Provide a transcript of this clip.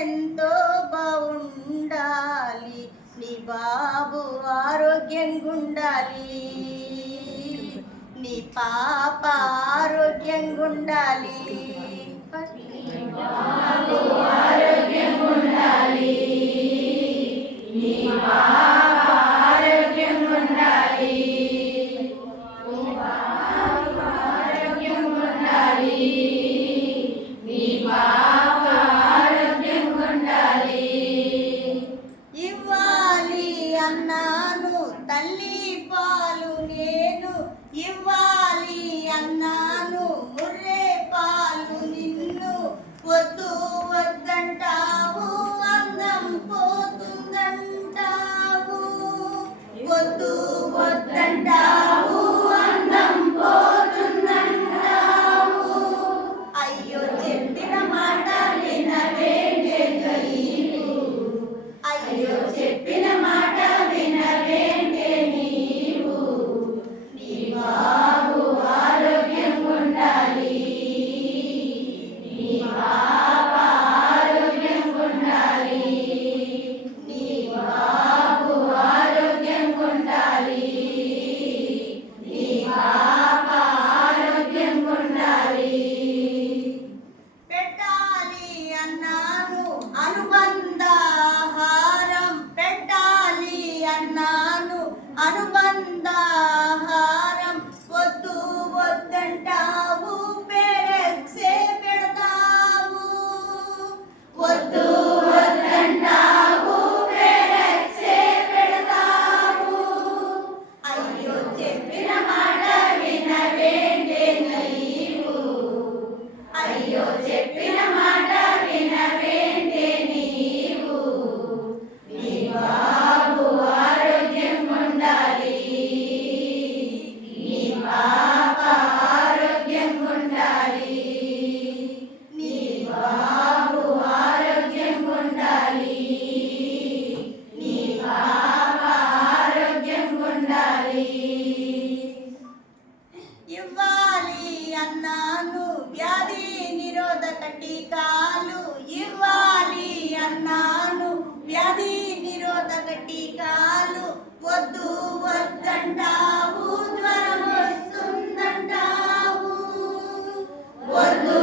ఎంతో బాగుండాలి. నీ బాబు ఆరోగ్యంగా ఉండాలి నీ పాప ఆరోగ్యంగా ఉండాలి ఇవ్వాలి Є అనుబంధ ఆహారం పెట్టాలి అన్నాను. అనుబంధ ఆహారం వద్దు వద్దంటావు. పేరెక్సే పెడతావు. వద్దు వద్దంటావు. పేరెక్సే పెడతావు. అయ్యో చెప్పిన మాట వినవేంటే నీవు. అయ్యో చెప్పిన వద్దు వద్దంటావు జ్వరం